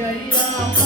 Yeah, yeah.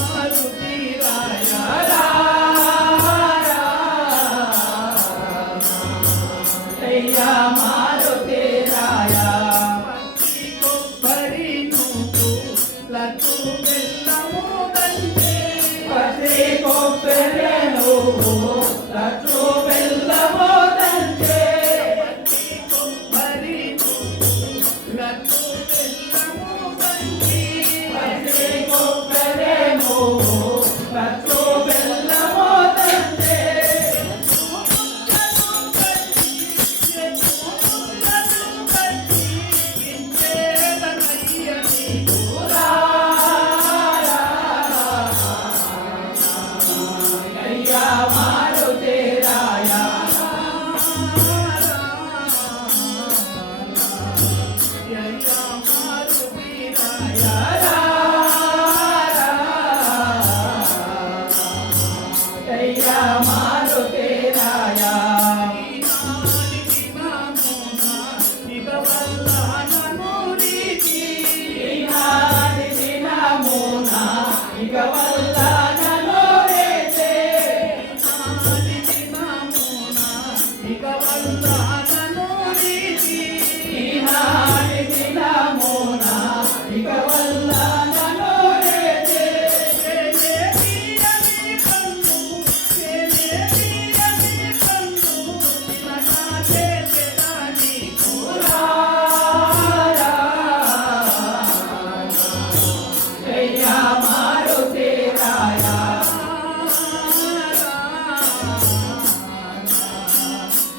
Go on.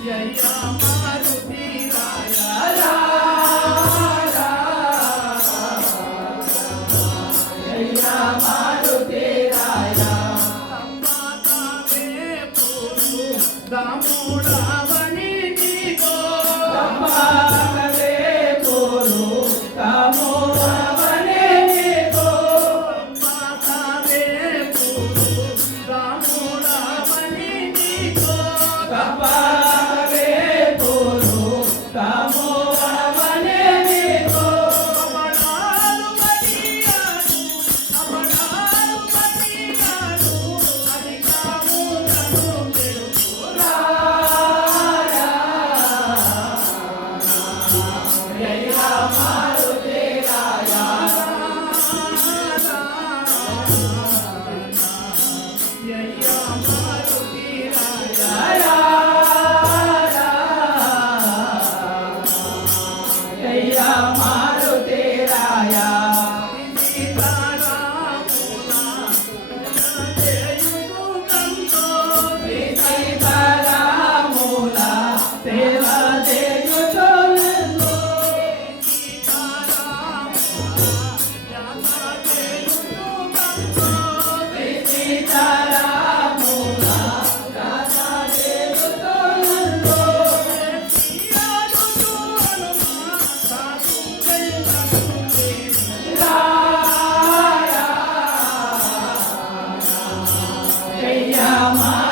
鸳鸯。amar.